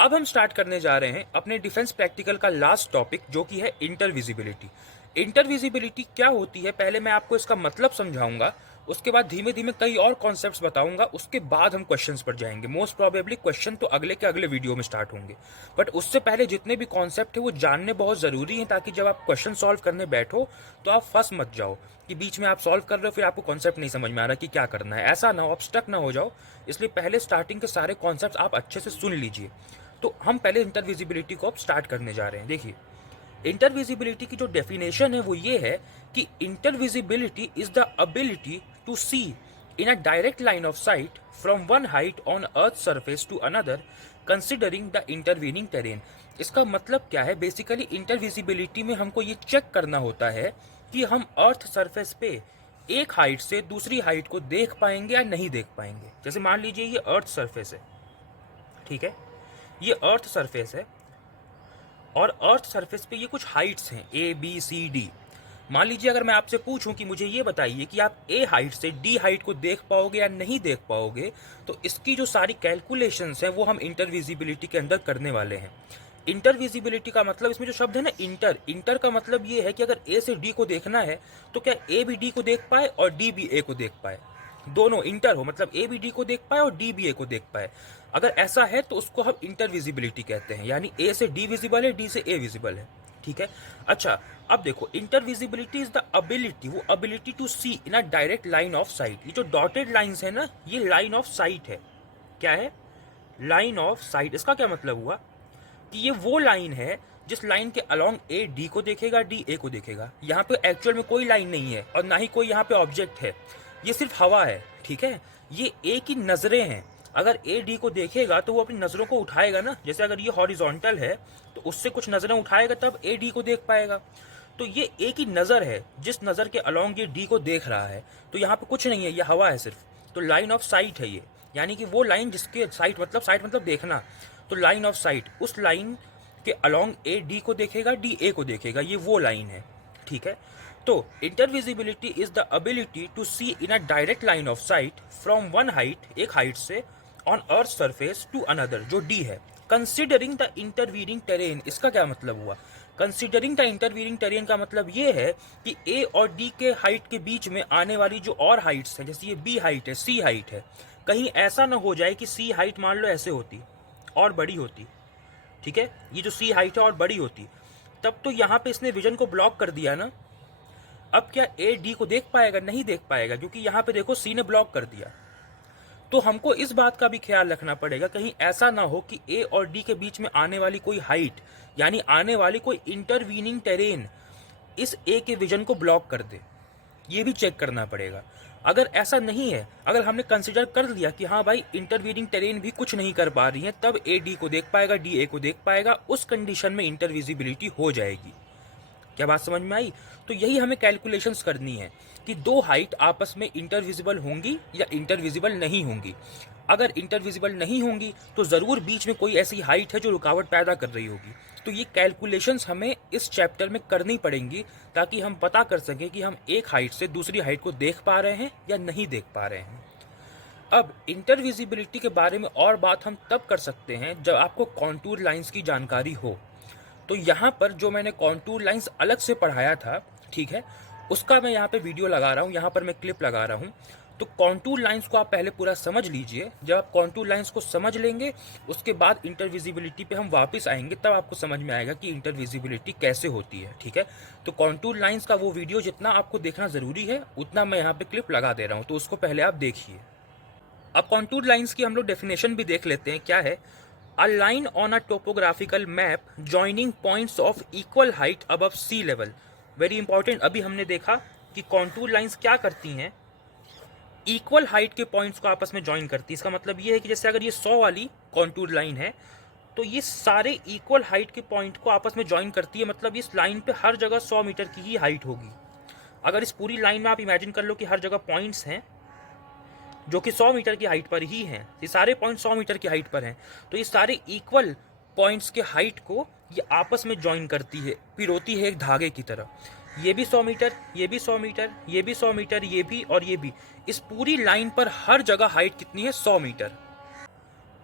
अब हम स्टार्ट करने जा रहे हैं अपने डिफेंस प्रैक्टिकल का लास्ट टॉपिक, जो कि है इंटरविजिबिलिटी। इंटरविजिबिलिटी क्या होती है, पहले मैं आपको इसका मतलब समझाऊंगा, उसके बाद धीमे धीमे कई और कॉन्सेप्ट्स बताऊंगा, उसके बाद हम क्वेश्चंस पर जाएंगे। मोस्ट प्रोबेबली क्वेश्चन तो अगले के अगले वीडियो में स्टार्ट होंगे, बट उससे पहले जितने भी कॉन्सेप्ट है वो जानने बहुत ज़रूरी हैं, ताकि जब आप क्वेश्चन सॉल्व करने बैठो तो आप फंस मत जाओ कि बीच में आप सॉल्व कर रहे हो फिर आपको कॉन्सेप्ट नहीं समझ में आ रहा कि क्या करना है। ऐसा ना हो, आप स्टक ना हो जाओ, इसलिए पहले स्टार्टिंग के सारे कॉन्सेप्ट आप अच्छे से सुन लीजिए। तो हम पहले इंटरविजिबिलिटी को अब स्टार्ट करने जा रहे हैं। देखिए, इंटरविजिबिलिटी की जो डेफिनेशन है वो ये है कि intervisibility is the ability to see in a direct line of sight from one height on earth surface to another considering the intervening terrain. इसका मतलब क्या है? बेसिकली इंटरविजिबिलिटी में हमको ये चेक करना होता है कि हम अर्थ सरफेस पे एक हाइट से दूसरी हाइट को देख पाएंगे या नहीं देख पाएंगे। जैसे मान लीजिए ये अर्थ सरफेस है, ठीक है, ये अर्थ सरफेस है और अर्थ सरफेस पे ये कुछ हाइट्स हैं A B C D। मान लीजिए अगर मैं आपसे पूछूं कि मुझे ये बताइए कि आप A हाइट से D हाइट को देख पाओगे या नहीं देख पाओगे, तो इसकी जो सारी कैलकुलेशंस हैं वो हम इंटरविजिबिलिटी के अंदर करने वाले हैं। इंटरविजिबिलिटी का मतलब, इसमें जो शब्द है ना इंटर, इंटर का मतलब ये है कि अगर A से D को देखना है तो क्या A भी D को देख पाए और D भी A को देख पाए। दोनों इंटर हो, मतलब A भी D को देख पाए और D भी A को देख पाए। अगर ऐसा है तो उसको हम इंटरविजिबिलिटी कहते हैं, यानी A से D विजिबल है, D से A विजिबल है, ठीक है। अच्छा, अब देखो, इंटरविजिबिलिटी इज द एबिलिटी, वो ability to see in a direct line of sight. ये जो डॉटेड लाइंस है ना, ये लाइन ऑफ साइट है। क्या है? Line of site. इसका क्या मतलब हुआ कि ये वो लाइन है जिस लाइन के अलोंग ए डी को देखेगा, डी ए को देखेगा। यहाँ पे एक्चुअल में कोई लाइन नहीं है और ना ही कोई यहाँ पे ऑब्जेक्ट है, ये सिर्फ हवा है, ठीक है। ये ए की नजरें हैं। अगर ए डी को देखेगा तो वो अपनी नजरों को उठाएगा ना, जैसे अगर ये हॉरिजॉन्टल है तो उससे कुछ नजरें उठाएगा तब ए डी को देख पाएगा। तो ये ए की नजर है, जिस नजर के अलोंग ये डी को देख रहा है। तो यहाँ पे कुछ नहीं है, ये हवा है सिर्फ। तो लाइन ऑफ साइट है ये, यानी कि वो लाइन जिसके साइट मतलब देखना। तो लाइन ऑफ साइट, उस लाइन के अलोंग ए डी को देखेगा, डी ए को देखेगा, ये वो लाइन है, ठीक है। तो intervisibility is the ability to see in a direct line of sight from one height, एक हाइट से, on earth surface to another, जो डी है, कंसिडरिंग द इंटरवीनिंग टेरेन। इसका क्या मतलब हुआ? कंसिडरिंग द इंटरवीनिंग टेरेन का मतलब ये है कि ए और डी के हाइट के बीच में आने वाली जो और हाइट्स हैं, जैसे ये बी हाइट है, सी हाइट है, कहीं ऐसा ना हो जाए कि सी हाइट मान लो ऐसे होती और बड़ी होती, ठीक है, ये जो सी हाइट है और बड़ी होती, तब तो यहाँ पे इसने विजन को ब्लॉक कर दिया ना। अब क्या ए डी को देख पाएगा? नहीं देख पाएगा, क्योंकि यहाँ पे देखो सी ने ब्लॉक कर दिया। तो हमको इस बात का भी ख्याल रखना पड़ेगा कहीं ऐसा ना हो कि ए और डी के बीच में आने वाली कोई हाइट, यानी आने वाली कोई इंटरवीनिंग टेरेन इस ए के विजन को ब्लॉक कर दे। ये भी चेक करना पड़ेगा। अगर ऐसा नहीं है, अगर हमने कंसिडर कर लिया कि हाँ भाई इंटरवीनिंग टेरेन भी कुछ नहीं कर पा रही है, तब ए डी को देख पाएगा, डी ए को देख पाएगा, उस कंडीशन में इंटरविजिबिलिटी हो जाएगी। क्या बात समझ में आई? तो यही हमें कैलकुलेशंस करनी है कि दो हाइट आपस में इंटरविजिबल होंगी या इंटरविजिबल नहीं होंगी। अगर इंटरविजिबल नहीं होंगी तो ज़रूर बीच में कोई ऐसी हाइट है जो रुकावट पैदा कर रही होगी। तो ये कैलकुलेशंस हमें इस चैप्टर में करनी पड़ेंगी, ताकि हम पता कर सकें कि हम एक हाइट से दूसरी हाइट को देख पा रहे हैं या नहीं देख पा रहे हैं। अब इंटरविजिबिलिटी के बारे में और बात हम तब कर सकते हैं जब आपको कॉन्टूर लाइंस की जानकारी हो। तो यहाँ पर जो मैंने कॉन्टूर लाइंस अलग से पढ़ाया था, ठीक है, उसका मैं यहाँ पे वीडियो लगा रहा हूँ, यहाँ पर मैं क्लिप लगा रहा हूँ। तो कॉन्टूर लाइंस को आप पहले पूरा समझ लीजिए। जब आप कॉन्टूर लाइंस को समझ लेंगे, उसके बाद इंटरविजिबिलिटी पे हम वापस आएंगे, तब आपको समझ में आएगा कि इंटरविजिबिलिटी कैसे होती है, ठीक है। तो कॉन्टूर लाइंस का वो वीडियो जितना आपको देखना ज़रूरी है, उतना मैं यहाँ पर क्लिप लगा दे रहा हूँ, तो उसको पहले आप देखिए। अब कॉन्टूर लाइंस की हम लोग डेफिनेशन भी देख लेते हैं, क्या है। A line on a topographical map joining points of equal height above sea level। Very important. अभी हमने देखा कि कॉन्टूर लाइंस क्या करती हैं, इक्वल हाइट के पॉइंट्स को आपस में ज्वाइन करती है। इसका मतलब ये है कि जैसे अगर ये 100 वाली कॉन्टूर लाइन है तो ये सारे इक्वल हाइट के पॉइंट को आपस में ज्वाइन करती है। मतलब इस लाइन पे हर जगह 100 मीटर की ही हाइट होगी। अगर इस पूरी लाइन में आप इमेजिन कर लो कि हर जगह पॉइंट्स हैं जो कि 100 मीटर की हाइट पर ही हैं, ये सारे पॉइंट 100 मीटर की हाइट पर हैं, तो ये सारे इक्वल पॉइंट्स के हाइट को ये आपस में ज्वाइन करती है, पिरोती है एक धागे की तरह। ये भी 100 मीटर, ये भी 100 मीटर, ये भी 100 मीटर, ये भी और ये भी। इस पूरी लाइन पर हर जगह हाइट कितनी है? 100 मीटर।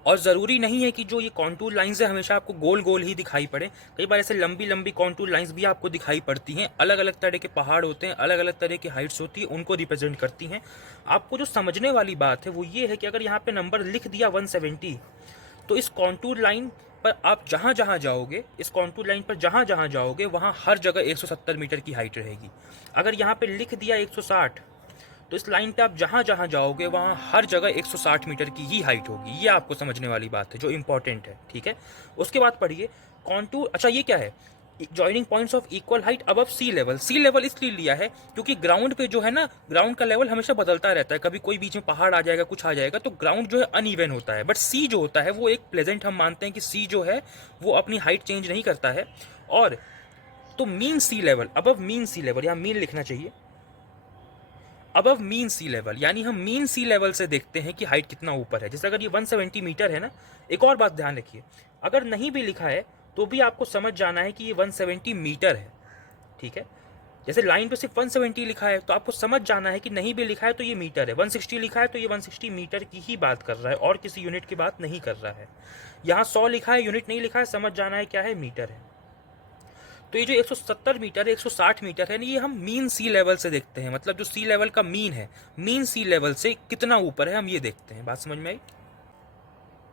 और ज़रूरी नहीं है कि जो ये कॉन्टूर लाइंस है हमेशा आपको गोल गोल ही दिखाई पड़े, कई बार ऐसे लंबी लंबी कॉन्टूर लाइंस भी आपको दिखाई पड़ती हैं। अलग अलग तरह के पहाड़ होते हैं, अलग अलग तरह की हाइट्स होती है, उनको रिप्रेजेंट करती हैं। आपको जो समझने वाली बात है वो ये है कि अगर यहाँ पे नंबर लिख दिया 170, तो इस कॉन्टूर लाइन पर आप जहाँ जहाँ जाओगे, इस कॉन्टूर लाइन पर जहाँ जहाँ जाओगे वहाँ हर जगह 170 मीटर की हाइट रहेगी। अगर यहाँ पे लिख दिया 160, तो इस लाइन पे आप जहाँ जहाँ जाओगे वहाँ हर जगह 160 मीटर की ही हाइट होगी। ये आपको समझने वाली बात है जो इंपॉर्टेंट है, ठीक है। उसके बाद पढ़िए कॉन्टूर। अच्छा, ये क्या है? Joining points of equal height above sea level. Sea level इसलिए लिया है क्योंकि ग्राउंड पे जो है ना, ग्राउंड का लेवल हमेशा बदलता रहता है, कभी कोई बीच में पहाड़ आ जाएगा, कुछ आ जाएगा, तो ग्राउंड जो है अनइवन होता है। बट सी जो होता है वो एक प्लेजेंट, हम मानते हैं कि सी जो है वो अपनी हाइट चेंज नहीं करता है। और तो मीन सी लेवल, अबव मीन सी लेवल, यहाँ मीन लिखना चाहिए, अबव मीन सी लेवल, यानी हम मीन सी लेवल से देखते हैं कि हाइट कितना ऊपर है। जैसे अगर ये 170 मीटर है ना, एक और बात ध्यान रखिए, अगर नहीं भी लिखा है तो भी आपको समझ जाना है कि ये 170 मीटर है, ठीक है। जैसे लाइन पे सिर्फ 170 लिखा है तो आपको समझ जाना है कि नहीं भी लिखा है तो ये मीटर है, 160 लिखा है तो ये 160 मीटर की ही बात कर रहा है और किसी यूनिट की बात नहीं कर रहा है। यहाँ 100 लिखा है, यूनिट नहीं लिखा है, समझ जाना है क्या है, मीटर है। तो ये जो 170 मीटर 160 मीटर है ना, ये हम मीन सी लेवल से देखते हैं, मतलब जो सी लेवल का मीन है, मीन सी लेवल से कितना ऊपर है हम ये देखते हैं। बात समझ में आई?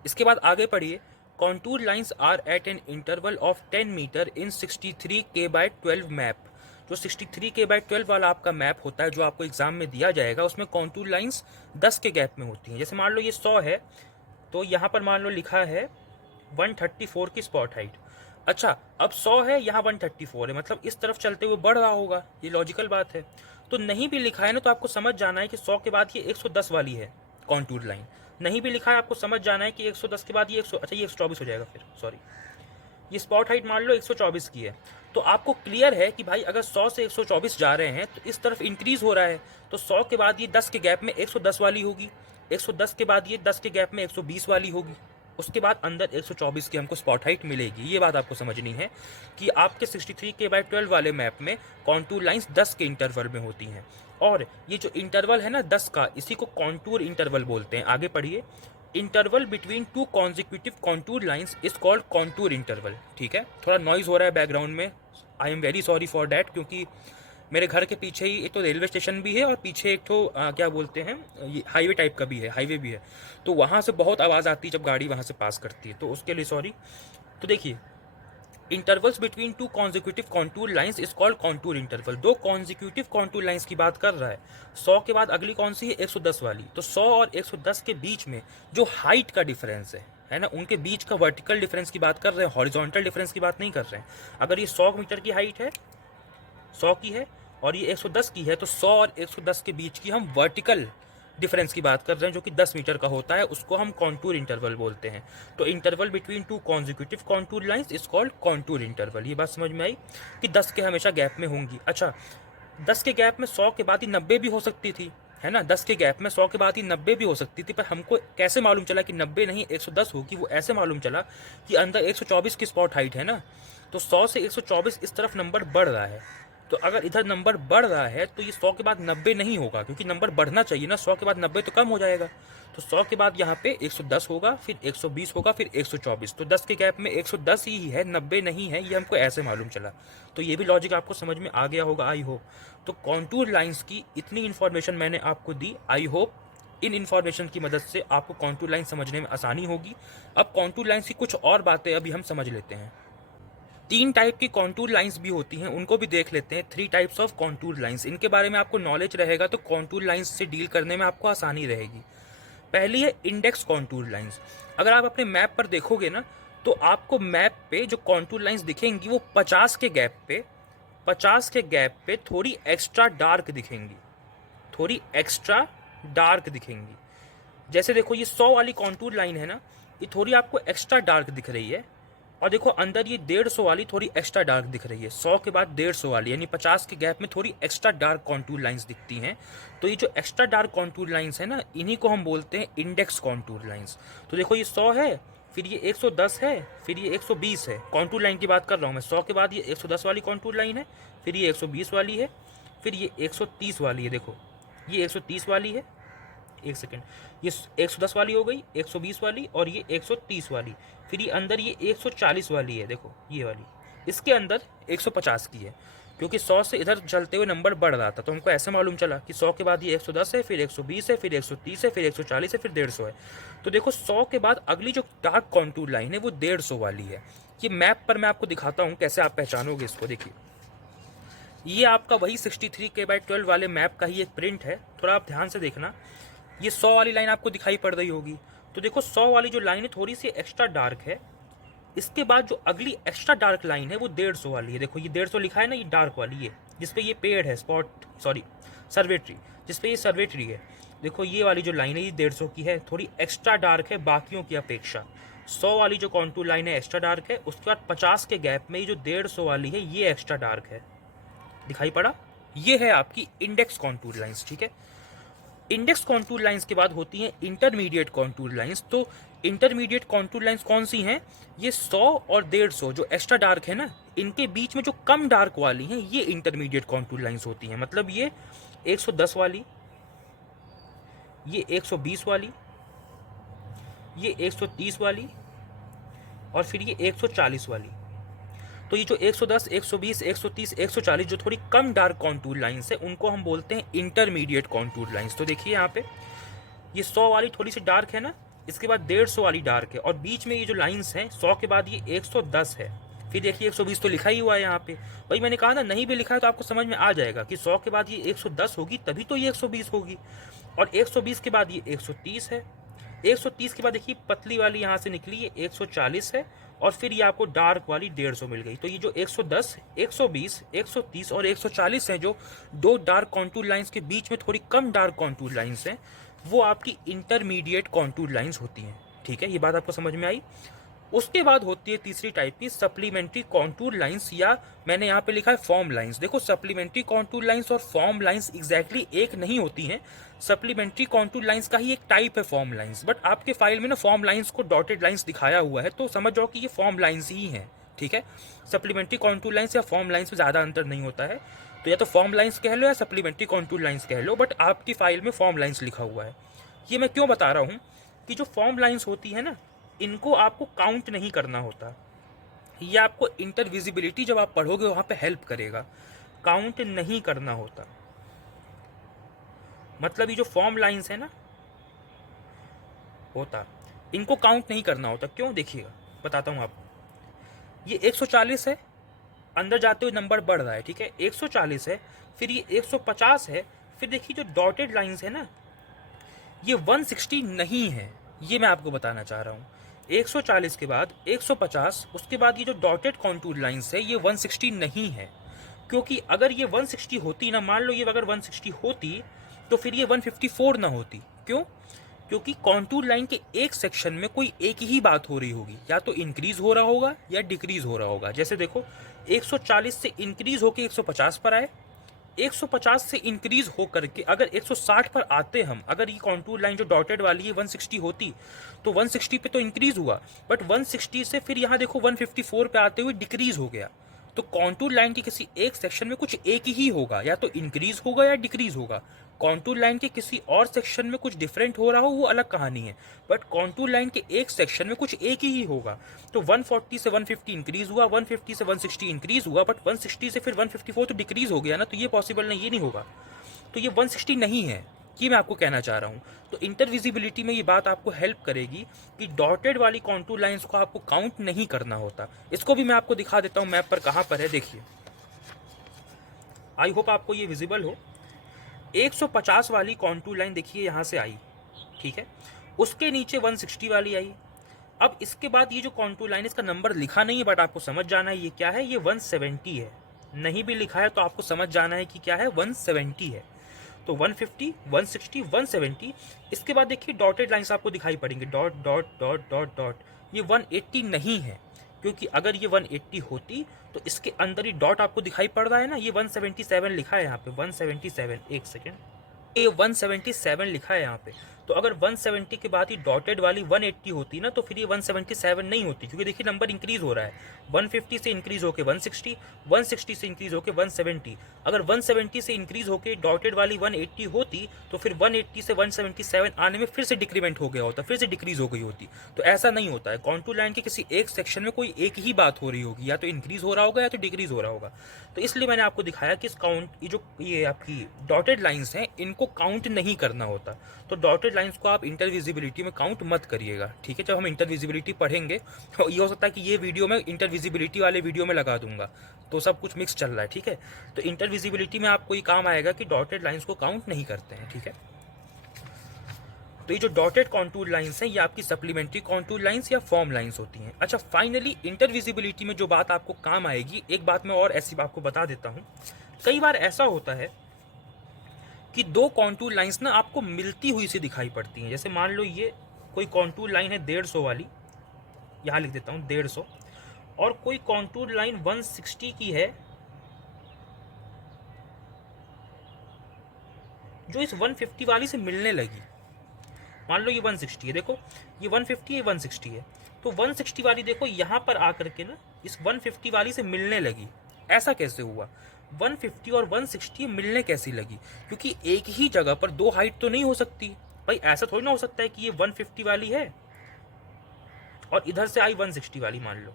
इसके बाद आगे पढ़िए, contour lines are at an interval of 10 metre in 63K/12 map. जो 63K/12 वाला आपका मैप होता है जो आपको एग्जाम में दिया जाएगा, उसमें कॉन्टूर लाइंस 10 के गैप में होती हैं। जैसे मान लो ये 100 है तो यहाँ पर मान लो लिखा है 134 की स्पॉट हाइट। अच्छा, अब 100 है, यहाँ 134 है, मतलब इस तरफ चलते हुए बढ़ रहा होगा, ये लॉजिकल बात है। तो नहीं भी लिखा है ना तो आपको समझ जाना है कि 100 के बाद ये 110 वाली है कॉन्टूर लाइन। नहीं भी लिखा है आपको समझ जाना है कि 110 के बाद ये 100, अच्छा ये 124 हो जाएगा, फिर सॉरी, ये स्पॉट हाइट मान लो 124 की है। तो आपको क्लियर है कि भाई अगर 100 से 124 जा रहे हैं तो इस तरफ इंक्रीज हो रहा है, तो 100 के बाद ये 10 के गैप में 110 वाली होगी, 110 के बाद ये 10 के गैप में 120 वाली होगी, उसके बाद अंदर 124 की हमको स्पॉट हाइट मिलेगी। ये बात आपको समझनी है कि आपके 63K/12 वाले मैप में कॉन्टूर लाइंस 10 के इंटरवल में होती हैं, और ये जो इंटरवल है ना 10 का, इसी को कॉन्टूर इंटरवल बोलते हैं। आगे पढ़िए, interval between two consecutive contour lines is called contour interval, ठीक है। थोड़ा नॉइज़ हो रहा है बैकग्राउंड में, I am very sorry for that, क्योंकि मेरे घर के पीछे ही एक तो रेलवे स्टेशन भी है और पीछे एक तो क्या बोलते हैं, ये हाईवे टाइप का भी है, हाईवे भी है, तो वहाँ से बहुत आवाज़ आती है जब गाड़ी वहाँ से पास करती है, तो उसके लिए सॉरी। तो देखिए, intervals between two consecutive contour lines is called contour interval. दो कॉन्जिक्यूटिव कॉन्टूर लाइंस की बात कर रहा है। 100 के बाद अगली कौन सी है, 110 वाली। तो 100 और 110 के बीच में जो हाइट का डिफरेंस है ना, उनके बीच का वर्टिकल डिफरेंस की बात कर रहे हैं, हॉरिजॉन्टल डिफरेंस की बात नहीं कर रहे हैं। अगर ये 100 मीटर की हाइट है, 100 की है, और ये 110 की है, तो 100 और 110 के बीच की हम वर्टिकल डिफरेंस की बात कर रहे हैं जो कि 10 मीटर का होता है, उसको हम कॉन्टूर इंटरवल बोलते हैं। तो interval between two consecutive contour lines is called contour interval. ये बात समझ में आई कि 10 के हमेशा गैप में होंगी। अच्छा, 10 के गैप में 100 के बाद ही 90 भी हो सकती थी, है ना। 10 के गैप में 100 के बाद ही 90 भी हो सकती थी, पर हमको कैसे मालूम चला कि 90 नहीं 110 होगी? वो ऐसे मालूम चला कि अंदर 124 की स्पॉट हाइट है ना, तो 100 से 124 इस तरफ नंबर बढ़ रहा है। तो अगर इधर नंबर बढ़ रहा है तो ये 100 के बाद 90 नहीं होगा, क्योंकि नंबर बढ़ना चाहिए ना, 100 के बाद 90 तो कम हो जाएगा। तो 100 के बाद यहाँ पे 110 होगा, फिर 120 होगा, फिर 124। तो 10 के गैप में 110 ही है, 90 नहीं है, ये हमको ऐसे मालूम चला। तो ये भी लॉजिक आपको समझ में आ गया होगा, आई होप। तो कॉन्टूर लाइंस की इतनी इन्फॉर्मेशन मैंने आपको दी, आई होप इन इन्फॉर्मेशन की मदद से आपको कॉन्टूर लाइन समझने में आसानी होगी। अब कॉन्टूर लाइंस की कुछ और बातें अभी हम समझ लेते हैं। 3 टाइप की कॉन्टूर लाइंस भी होती हैं, उनको भी देख लेते हैं। 3 टाइप्स ऑफ कॉन्टूर लाइंस, इनके बारे में आपको नॉलेज रहेगा तो कॉन्टूर लाइंस से डील करने में आपको आसानी रहेगी। पहली है इंडेक्स कॉन्टूर लाइंस। अगर आप अपने मैप पर देखोगे ना, तो आपको मैप पे जो कॉन्टूर लाइंस दिखेंगी वो 50 के गैप पे, 50 के गैप पे थोड़ी एक्स्ट्रा डार्क दिखेंगी, थोड़ी एक्स्ट्रा डार्क दिखेंगी। जैसे देखो ये 100 वाली कॉन्टूर लाइन है ना, ये थोड़ी आपको एक्स्ट्रा डार्क दिख रही है, और देखो अंदर ये 150 वाली थोड़ी एक्स्ट्रा डार्क दिख रही है। 100 के बाद 150 वाली, यानी 50 के गैप में थोड़ी एक्स्ट्रा डार्क कॉन्टूर लाइंस दिखती हैं। तो ये जो एक्स्ट्रा डार्क कॉन्टूर लाइंस है ना, इन्हीं को हम बोलते हैं इंडेक्स कॉन्टूर लाइंस। तो देखो ये 100 है, फिर ये 110 है, फिर ये 120 है। कॉन्टूर लाइन की बात कर रहा हूँ मैं। 100 के बाद ये 110 वाली कॉन्टूर लाइन है, फिर ये 120 वाली है, फिर ये 130 वाली है। देखो ये 130 वाली है, एक सेकेंड, ये 110 वाली हो गई, 120 वाली और ये 130 वाली, फिर ये अंदर ये 140 वाली है, देखो ये वाली, इसके अंदर 150 की है, क्योंकि 100 से इधर चलते हुए नंबर बढ़ रहा था, तो हमको ऐसे मालूम चला कि 100 के बाद ये 110 है, फिर 120 है, फिर 130 है, फिर 140 है, फिर 150 है। तो देखो 100 के बाद अगली जो डार्क कॉन्टूर लाइन है वो 150 वाली है। ये मैप पर मैं आपको दिखाता हूँ कैसे आप पहचानोगे इसको। देखिए, ये आपका वही 63K/12 वाले मैप का ही एक प्रिंट है, थोड़ा आप ध्यान से देखना। ये 100 वाली लाइन आपको दिखाई पड़ रही होगी, तो देखो 100 वाली जो लाइन है थोड़ी सी एक्स्ट्रा डार्क है। इसके बाद जो अगली एक्स्ट्रा डार्क लाइन है वो 150 वाली है। देखो ये 150 लिखा है ना, ये डार्क वाली है, जिसपे ये पेड़ है, सर्वे ट्री, जिसपे ये सर्वे ट्री है। देखो ये वाली जो लाइन है ये 150 की है, थोड़ी एक्स्ट्रा डार्क है बाकियों की अपेक्षा। 100 वाली जो कॉन्टूर लाइन है एक्स्ट्रा डार्क है, उसके बाद 50 के गैप में ये जो 150 वाली है ये एक्स्ट्रा डार्क है। दिखाई पड़ा? ये है आपकी इंडेक्स कॉन्टूर लाइंस, ठीक है। इंडेक्स कॉन्टूर लाइंस के बाद होती हैं इंटरमीडिएट कॉन्टूर लाइंस। तो इंटरमीडिएट कॉन्टूर लाइंस कौन सी हैं? ये 100 और 150 जो एक्स्ट्रा डार्क है ना, इनके बीच में जो कम डार्क वाली हैं ये इंटरमीडिएट कॉन्टूर लाइंस होती हैं। मतलब ये 110 वाली, ये 120 वाली, ये 130 वाली और फिर ये 140 वाली। तो ये जो 110, 120, 130, 140 जो थोड़ी कम डार्क कॉन्टूर लाइंस है उनको हम बोलते हैं इंटरमीडिएट कॉन्टूर लाइंस। तो देखिए यहाँ पे ये 100 वाली थोड़ी सी डार्क है ना, इसके बाद 150 वाली डार्क है, और बीच में ये जो लाइंस हैं 100 के बाद ये 110 है, फिर देखिए 120 तो लिखा ही हुआ है यहाँ पे। वही मैंने कहा ना, नहीं भी लिखा है तो आपको समझ में आ जाएगा कि 100 के बाद ये 110 होगी तभी तो ये 120 होगी, और 120 के बाद ये 130 है। 130 के बाद देखिए पतली वाली यहाँ से निकली, ये 140 है, और फिर ये आपको डार्क वाली 150 मिल गई। तो ये जो 110, 120, 130 और 140 हैं, जो दो डार्क कॉन्टूर लाइंस के बीच में थोड़ी कम डार्क कॉन्टूर लाइंस हैं, वो आपकी इंटरमीडिएट कॉन्टूर लाइंस होती हैं। ठीक है, ये बात आपको समझ में आई। उसके बाद होती है तीसरी टाइप की सप्लीमेंट्री कॉन्टूर लाइंस, या मैंने यहाँ पे लिखा है फॉर्म लाइंस। देखो सप्लीमेंट्री कॉन्टूर लाइंस और फॉर्म लाइंस एग्जैक्टली एक नहीं होती हैं। सप्लीमेंट्री कॉन्टूर लाइंस का ही एक टाइप है फॉर्म लाइंस, बट आपके फाइल में ना फॉर्म लाइंस को डॉटेड लाइंस दिखाया हुआ है, तो समझ जाओ कि ये फॉर्म लाइंस ही हैं। ठीक है, सप्लीमेंट्री कॉन्टूर लाइंस या फॉर्म लाइंस में ज़्यादा अंतर नहीं होता है, तो या तो फॉर्म लाइंस कह लो या सप्लीमेंट्री कॉन्टूर लाइंस कह लो, बट आपकी फाइल में फॉर्म लाइंस लिखा हुआ है। ये मैं क्यों बता रहा हूँ कि जो फॉर्म लाइंस होती है ना, इनको आपको काउंट नहीं करना होता। ये आपको इंटरविजिबिलिटी जब आप पढ़ोगे वहाँ पे हेल्प करेगा, काउंट नहीं करना होता। मतलब ये जो फॉर्म लाइंस है ना होता, इनको काउंट नहीं करना होता। क्यों? देखिएगा, बताता हूँ आपको। ये 140 है, अंदर जाते हुए नंबर बढ़ रहा है, ठीक है, 140 है, फिर ये 150 है, फिर देखिए जो डॉटेड लाइंस है ना, ये 160 नहीं है। ये मैं आपको बताना चाह रहा हूँ। 140 के बाद 150, उसके बाद ये जो डॉटेड कॉन्टूर लाइंस है ये 160 नहीं है, क्योंकि अगर ये 160 होती ना, मान लो ये अगर 160 होती तो फिर ये 154 ना होती। क्यों? क्योंकि कॉन्टूर लाइन के एक सेक्शन में कोई एक ही बात हो रही होगी, या तो इंक्रीज हो रहा होगा या डिक्रीज हो रहा होगा। जैसे देखो 140 से इंक्रीज होकर 150 पर आए, 150 से इंक्रीज हो करके अगर 160 पर आते हम, अगर ये कॉन्टूर लाइन जो डॉटेड वाली है 160 होती तो 160 पे तो इंक्रीज हुआ, बट 160 से फिर यहाँ देखो 154 पे आते हुए डिक्रीज हो गया। तो कॉन्टूर लाइन के किसी एक सेक्शन में कुछ एक ही होगा, या तो इंक्रीज होगा या डिक्रीज होगा। कॉन्टूर लाइन के किसी और सेक्शन में कुछ डिफरेंट हो रहा हो वो अलग कहानी है, बट कॉन्टूर लाइन के एक सेक्शन में कुछ एक ही होगा। तो 140 से 150 इंक्रीज हुआ, 150 से 160 इंक्रीज हुआ, बट 160 से फिर 154 तो डिक्रीज हो गया ना, तो ये पॉसिबल नहीं, ये नहीं होगा। तो ये 160 नहीं है, ये मैं आपको कहना चाह रहा हूँ। तो इंटरविजिबिलिटी में ये बात आपको हेल्प करेगी कि डॉटेड वाली कॉन्टूर लाइंस को आपको काउंट नहीं करना होता। इसको भी मैं आपको दिखा देता हूँ मैप पर कहाँ पर है, देखिए। आई होप आपको ये विजिबल हो। 150 वाली कॉन्टूर लाइन देखिए यहाँ से आई, ठीक है, उसके नीचे 160 वाली आई। अब इसके बाद ये जो कॉन्टूर लाइन, इसका नंबर लिखा नहीं है बट आपको समझ जाना है ये क्या है, ये 170 है। नहीं भी लिखा है तो आपको समझ जाना है कि क्या है, 170 है। तो 150, 160, 170। इसके बाद देखिए डॉटेड लाइंस आपको दिखाई पड़ेंगे, dot dot dot dot dot. ये 180 नहीं है, क्योंकि अगर ये 180 होती तो इसके अंदर ही डॉट आपको दिखाई पड़ रहा है ना, ये 177 लिखा है यहाँ पे, 177, एक सेकेंड, ये 177 लिखा है यहाँ पे। तो अगर 170 के बाद ही डॉटेड वाली 180 होती ना, तो फिर ये 177 नहीं होती, क्योंकि देखिए नंबर इंक्रीज हो रहा है, 150 से इंक्रीज होकर 160, 160 से इंक्रीज होकर 170। अगर 170 से इंक्रीज होकर डॉटेड वाली 180 होती, तो फिर 180 से 177 आने में फिर से डिक्रीमेंट हो गया होता, फिर से डिक्रीज हो गई होती। तो ऐसा नहीं होता है, कॉन्टूर लाइन के किसी एक सेक्शन में कोई एक ही बात हो रही होगी, या तो इंक्रीज हो रहा होगा या तो डिक्रीज हो रहा होगा। तो इसलिए मैंने आपको दिखाया कि इस काउंट ये आपकी डॉटेड लाइंस हैं, इनको काउंट नहीं करना होता। तो डॉटेड लाइंस को आप इंटरविजिबिलिटी में काउंट मत करिएगा, ठीक है। जब हम इंटरविजिबिलिटी पढ़ेंगे, ये हो सकता है कि ये वीडियो में इंटरविजिबिलिटी वाले वीडियो में लगा दूंगा, तो सब कुछ मिक्स चल रहा है, ठीक है। तो इंटरविजिबिलिटी में आपको ये काम आएगा कि डॉटेड लाइंस को काउंट नहीं करते हैं, ठीक है। तो ये जो डॉटेड कॉन्टूर लाइंस हैं, ये आपकी सप्लीमेंट्री कॉन्टूर लाइंस या फॉर्म लाइंस होती हैं। अच्छा, फाइनली इंटरविजिबिलिटी में जो बात आपको काम आएगी, एक बात मैं और ऐसी आपको बता देता हूँ। कई बार ऐसा होता है कि दो कॉन्टूर लाइंस ना आपको मिलती हुई सी दिखाई पड़ती हैं। जैसे मान लो ये कोई कॉन्टूर लाइन है 150 वाली, यहाँ लिख देता हूँ 150, और कोई कॉन्टूर लाइन 160 की है जो इस 150 वाली से मिलने लगी। मान लो ये 160 है, देखो ये 150 है, 160 है, तो 160 वाली देखो यहाँ पर आकर के ना इस 150 वाली से मिलने लगी। ऐसा कैसे हुआ? 150 और 160 मिलने कैसी लगी? क्योंकि एक ही जगह पर दो हाइट तो नहीं हो सकती भाई। ऐसा थोड़ी ना हो सकता है कि ये 150 वाली है और इधर से आई 160 वाली मान लो,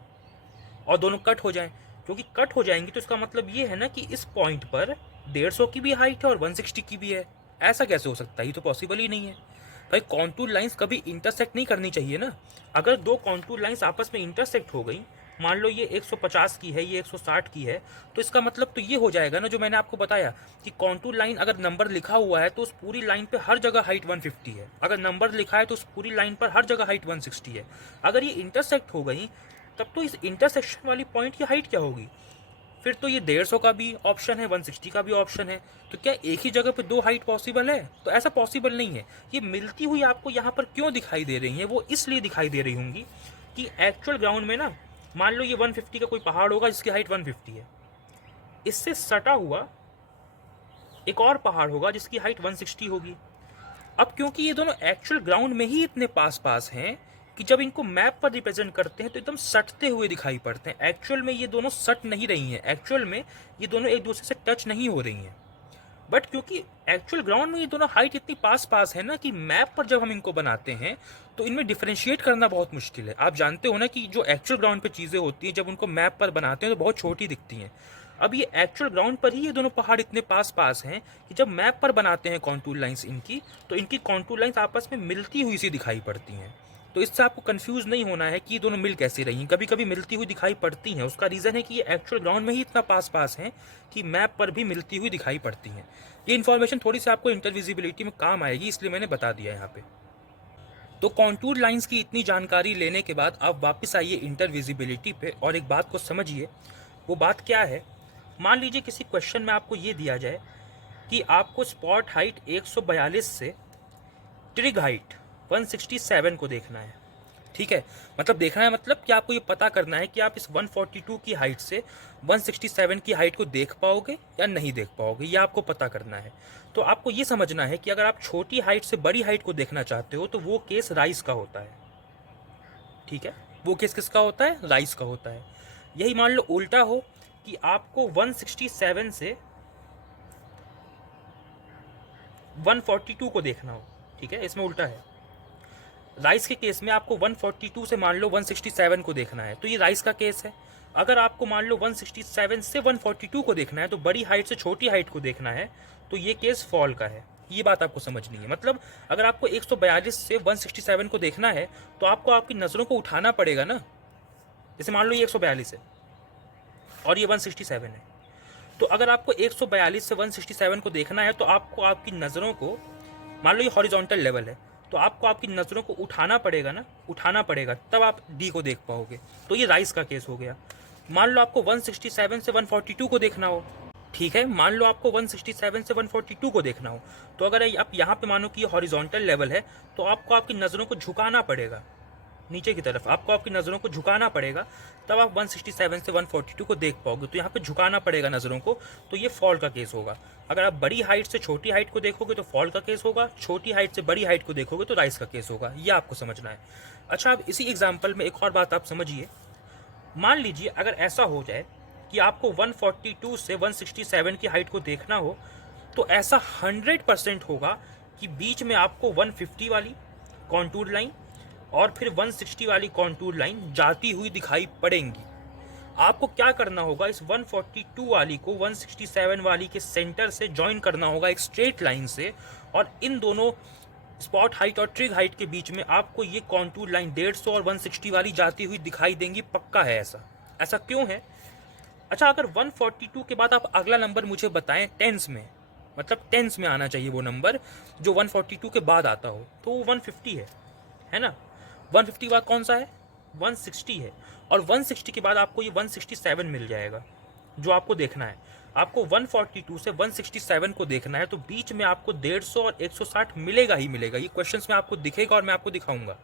और दोनों कट हो जाएं। क्योंकि कट हो जाएंगी तो इसका मतलब ये है ना कि इस पॉइंट पर 150 की भी हाइट है और 160 की भी है। ऐसा कैसे हो सकता है? ये तो पॉसिबल ही नहीं है भाई। कॉन्टूर लाइंस कभी इंटरसेक्ट नहीं करनी चाहिए ना। अगर दो कॉन्टूर लाइंस आपस में इंटरसेक्ट हो गई, मान लो ये 150 की है, ये 160 की है, तो इसका मतलब तो ये हो जाएगा ना, जो मैंने आपको बताया कि कॉन्टूर लाइन अगर नंबर लिखा हुआ है तो उस पूरी लाइन पे हर जगह हाइट 150 है। अगर नंबर लिखा है तो उस पूरी लाइन पर हर जगह हाइट 160 है। अगर ये इंटरसेक्ट हो गई, तब तो इस इंटरसेक्शन वाली पॉइंट की हाइट क्या होगी? फिर तो ये 150 का भी ऑप्शन है, 160 का भी ऑप्शन है। तो क्या एक ही जगह पे दो हाइट पॉसिबल है? तो ऐसा पॉसिबल नहीं है। ये मिलती हुई आपको यहाँ पर क्यों दिखाई दे रही है? वो इसलिए दिखाई दे रही होंगी कि एक्चुअल ग्राउंड में ना, मान लो ये 150 का कोई पहाड़ होगा जिसकी हाइट 150 है, इससे सटा हुआ एक और पहाड़ होगा जिसकी हाइट 160 होगी। अब क्योंकि ये दोनों एक्चुअल ग्राउंड में ही इतने पास पास हैं कि जब इनको मैप पर रिप्रेजेंट करते हैं तो एकदम सटते हुए दिखाई पड़ते हैं। एक्चुअल में ये दोनों सट नहीं रही हैं, एक्चुअल में ये दोनों एक दूसरे से टच नहीं हो रही हैं। बट क्योंकि एक्चुअल ग्राउंड में ये दोनों हाइट इतनी पास पास है ना कि मैप पर जब हम इनको बनाते हैं तो इनमें डिफरेंशिएट करना बहुत मुश्किल है। आप जानते हो ना कि जो एक्चुअल ग्राउंड पे चीज़ें होती हैं, जब उनको मैप पर बनाते हैं तो बहुत छोटी दिखती हैं। अब ये एक्चुअल ग्राउंड पर ही ये दोनों पहाड़ इतने पास पास हैं कि जब मैप पर बनाते हैं कॉन्टूर लाइंस इनकी, तो इनकी कॉन्टूर लाइंस आपस में मिलती हुई सी दिखाई पड़ती हैं। तो इससे आपको कंफ्यूज नहीं होना है कि ये दोनों मिल कैसे रही हैं। कभी कभी मिलती हुई दिखाई पड़ती हैं, उसका रीज़न है कि ये एक्चुअल ग्राउंड में ही इतना पास पास हैं कि मैप पर भी मिलती हुई दिखाई पड़ती हैं। ये इन्फॉर्मेशन थोड़ी सी आपको इंटरविजिबिलिटी में काम आएगी, इसलिए मैंने बता दिया यहाँ पे। तो कॉन्टूर लाइंस की इतनी जानकारी लेने के बाद आप वापस आइए इंटरविजिबिलिटी पे और एक बात को समझिए। वो बात क्या है? मान लीजिए किसी क्वेश्चन में आपको ये दिया जाए कि आपको स्पॉट हाइट 142 से ट्रिग हाइट 167 को देखना है, ठीक है। मतलब देखना है मतलब कि आपको ये पता करना है कि आप इस 142 की हाइट से 167 की हाइट को देख पाओगे या नहीं देख पाओगे, ये आपको पता करना है। तो आपको ये समझना है कि अगर आप छोटी हाइट से बड़ी हाइट को देखना चाहते हो तो वो केस राइज का होता है, ठीक है। वो केस किसका होता है? राइज का होता है। यही मान लो उल्टा हो कि आपको 167 से 142 को देखना हो, ठीक है, इसमें उल्टा है। राइस के केस में आपको 142 से मान लो 167 को देखना है, तो ये राइस का केस है। अगर आपको मान लो 167 से 142 को देखना है, तो बड़ी हाइट से छोटी हाइट को देखना है, तो ये केस फॉल का है। ये बात आपको समझनी है। मतलब अगर आपको 142 से 167 को देखना है तो आपको आपकी नज़रों को उठाना पड़ेगा ना। जैसे मान लो ये 142 है और ये 167 है, तो अगर आपको 142 से 167 को देखना है तो आपको आपकी नज़रों को, मान लो ये हॉरिजॉन्टल लेवल है, तो आपको आपकी नज़रों को उठाना पड़ेगा ना, उठाना पड़ेगा, तब आप डी को देख पाओगे। तो ये राइस का केस हो गया। मान लो आपको 167 से 142 को देखना हो, ठीक है, मान लो आपको 167 से 142 को देखना हो, तो अगर आप यहाँ पे मानो कि ये हॉरिजॉन्टल लेवल है तो आपको आपकी नज़रों को झुकाना पड़ेगा, नीचे की तरफ आपको आपकी नज़रों को झुकाना पड़ेगा, तब आप 167 से 142 को देख पाओगे। तो यहाँ पे झुकाना पड़ेगा नज़रों को, तो ये फॉल का केस होगा। अगर आप बड़ी हाइट से छोटी हाइट को देखोगे तो फॉल का केस होगा, छोटी हाइट से बड़ी हाइट को देखोगे तो राइज का केस होगा। ये आपको समझना है। अच्छा, अब इसी एग्जाम्पल में एक और बात आप समझिए। मान लीजिए अगर ऐसा हो जाए कि आपको 142 से 167 की हाइट को देखना हो, तो ऐसा 100% होगा कि बीच में आपको 150 वाली कॉन्टूर लाइन और फिर 160 वाली कॉन्टूर लाइन जाती हुई दिखाई पड़ेंगी। आपको क्या करना होगा, इस 142 वाली को 167 वाली के सेंटर से ज्वाइन करना होगा एक स्ट्रेट लाइन से, और इन दोनों स्पॉट हाइट और ट्रिग हाइट के बीच में आपको ये कॉन्टूर लाइन 150 और 160 वाली जाती हुई दिखाई देंगी। पक्का है ऐसा। ऐसा क्यों है? अच्छा, अगर 142 के बाद आप अगला नंबर मुझे बताएं टेंस में, मतलब टेंस में आना चाहिए वो नंबर जो 142 के बाद आता हो, तो वो 150 है ना। 150 के बाद कौन सा है? 160 है। और 160 के बाद आपको ये 167 मिल जाएगा जो आपको देखना है। आपको 142 से 167 को देखना है, तो बीच में आपको 150 और 160 मिलेगा ही मिलेगा। ये क्वेश्चंस में आपको दिखेगा और मैं आपको दिखाऊंगा।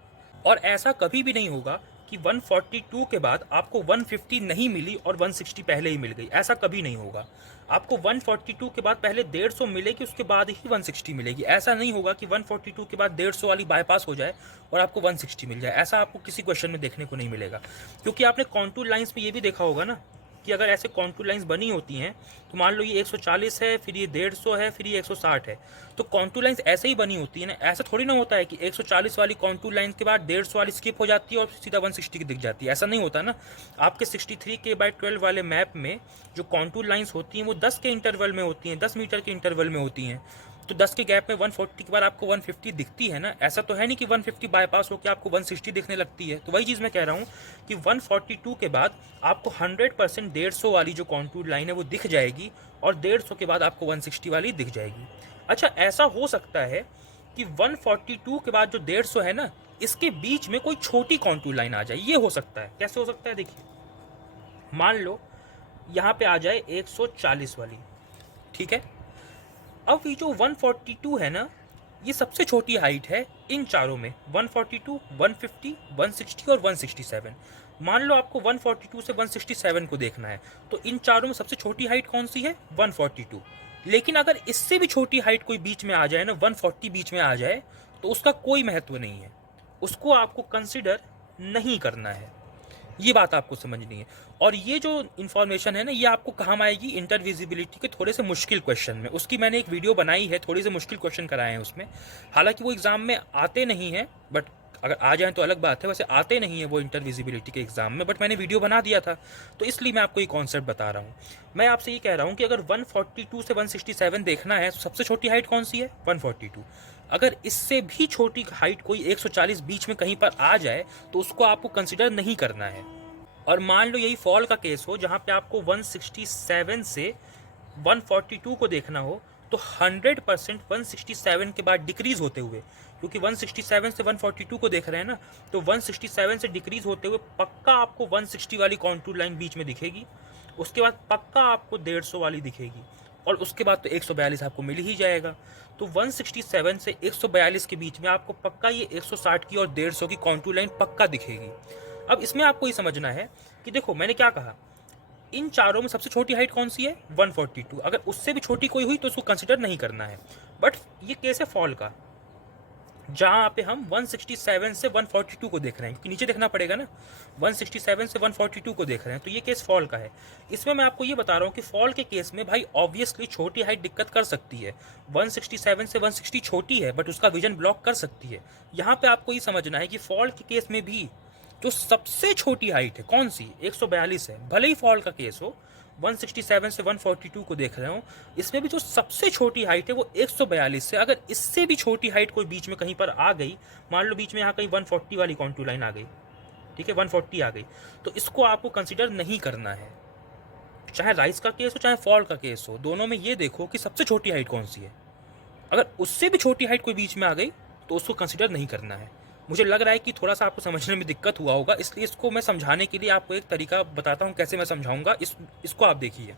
और ऐसा कभी भी नहीं होगा कि 142 के बाद आपको 150 नहीं मिली और 160 पहले ही मिल गई। ऐसा कभी नहीं होगा। आपको 142 के बाद पहले 150 मिलेगी, उसके बाद ही 160 मिलेगी। ऐसा नहीं होगा कि 142 के बाद 150 वाली बाईपास हो जाए और आपको 160 मिल जाए। ऐसा आपको किसी क्वेश्चन में देखने को नहीं मिलेगा, क्योंकि आपने कॉन्टूर लाइंस में ये भी देखा होगा ना कि अगर ऐसे कॉन्टूर लाइंस बनी होती हैं, तो मान लो ये 140 है, फिर ये 150 है, फिर ये 160 है, तो कॉन्टूर लाइंस ऐसे ही बनी होती है ना। ऐसा थोड़ी ना होता है कि 140 वाली कॉन्टूर लाइन के बाद 150 वाली स्किप हो जाती है और सीधा 160 की दिख जाती है। ऐसा नहीं होता ना। आपके 63K/12 वाले मैप में जो कॉन्टूर लाइंस होती हैं वो 10 के इंटरवल में होती हैं, 10 मीटर के इंटरवल में होती हैं। तो 10 के गैप में 140 के बाद आपको 150 दिखती है ना। ऐसा तो है नहीं कि 150 बाईपास होकर आपको 160 दिखने लगती है। तो वही चीज़ मैं कह रहा हूँ कि 142 के बाद आपको 100% 150 वाली जो कॉन्टूर लाइन है वो दिख जाएगी, और 150 के बाद आपको 160 वाली दिख जाएगी। अच्छा, ऐसा हो सकता है कि 142 के बाद जो 150 है ना, इसके बीच में कोई छोटी कॉन्टूर लाइन आ जाए। ये हो सकता है। कैसे हो सकता है? देखिए, मान लो यहाँ पे आ जाए 140 वाली, ठीक है। अब ये जो 142 है ना, ये सबसे छोटी हाइट है इन चारों में। 142, 150, 160 और 167। मान लो आपको 142 से 167 को देखना है, तो इन चारों में सबसे छोटी हाइट कौन सी है? 142। लेकिन अगर इससे भी छोटी हाइट कोई बीच में आ जाए ना, 140 बीच में आ जाए, तो उसका कोई महत्व नहीं है, उसको आपको कंसिडर नहीं करना है। ये बात आपको समझनी है। और ये जो इन्फॉर्मेशन है ना, ये आपको काम आएगी इंटरविजिबिलिटी के थोड़े से मुश्किल क्वेश्चन में। उसकी मैंने एक वीडियो बनाई है, थोड़े से मुश्किल क्वेश्चन कराए हैं उसमें। हालांकि वो एग्जाम में आते नहीं हैं, बट अगर आ जाएं तो अलग बात है। वैसे आते नहीं है वो इंटरविजिबिलिटी के एग्जाम में, बट मैंने वीडियो बना दिया था, तो इसलिए मैं आपको ये कॉन्सेप्ट बता रहा हूँ। मैं आपसे ये कह रहा हूँ कि अगर 142 से 167 देखना है, तो सबसे छोटी हाइट कौन सी है? 142। अगर इससे भी छोटी हाइट कोई 140 बीच में कहीं पर आ जाए, तो उसको आपको कंसिडर नहीं करना है। और मान लो यही फॉल का केस हो, जहाँ पे आपको 167 से 142 को देखना हो, तो 100% 167 के बाद डिक्रीज होते हुए, क्योंकि 167 से 142 को देख रहे हैं ना, तो 167 से डिक्रीज होते हुए पक्का आपको 160 वाली कॉन्टूर लाइन बीच में दिखेगी। उसके बाद पक्का आपको 150 वाली दिखेगी, और उसके बाद तो 142 आपको मिल ही जाएगा। तो 167 से 142 के बीच में आपको पक्का ये 160 की और 150 की कॉन्टूर लाइन पक्का दिखेगी। अब इसमें आपको ये समझना है कि देखो मैंने क्या कहा, इन चारों में सबसे छोटी हाइट कौन सी है? 142। अगर उससे भी छोटी कोई हुई तो उसको कंसिडर नहीं करना है। बट ये केस है फॉल का, जहाँ पे हम 167 से 142 को देख रहे हैं, क्योंकि नीचे देखना पड़ेगा ना। 167 से 142 को देख रहे हैं, तो ये केस फॉल का है। इसमें मैं आपको ये बता रहा हूँ कि फॉल के केस में भाई ऑब्वियसली छोटी हाइट दिक्कत कर सकती है। 167 से 160 छोटी है, बट उसका विजन ब्लॉक कर सकती है। यहाँ पे आपको ये समझना है कि फॉल के केस में भी जो सबसे छोटी हाइट है कौन सी? 142 है। भले ही फॉल का केस हो, 167 से 142 को देख रहे हो, इसमें भी जो सबसे छोटी हाइट है वो 142 है। अगर इससे भी छोटी हाइट कोई बीच में कहीं पर आ गई, मान लो बीच में यहाँ कहीं 140 वाली कॉन्टूर लाइन आ गई, ठीक है, 140 आ गई, तो इसको आपको कंसिडर नहीं करना है। चाहे राइज का केस हो चाहे फॉल का केस हो, दोनों में ये देखो कि सबसे छोटी हाइट कौन सी है। अगर उससे भी छोटी हाइट कोई बीच में आ गई तो उसको कंसिडर नहीं करना है। मुझे लग रहा है कि थोड़ा सा आपको समझने में दिक्कत हुआ होगा, इसलिए इसको मैं समझाने के लिए आपको एक तरीका बताता हूँ कैसे मैं समझाऊंगा। इसको आप देखिए।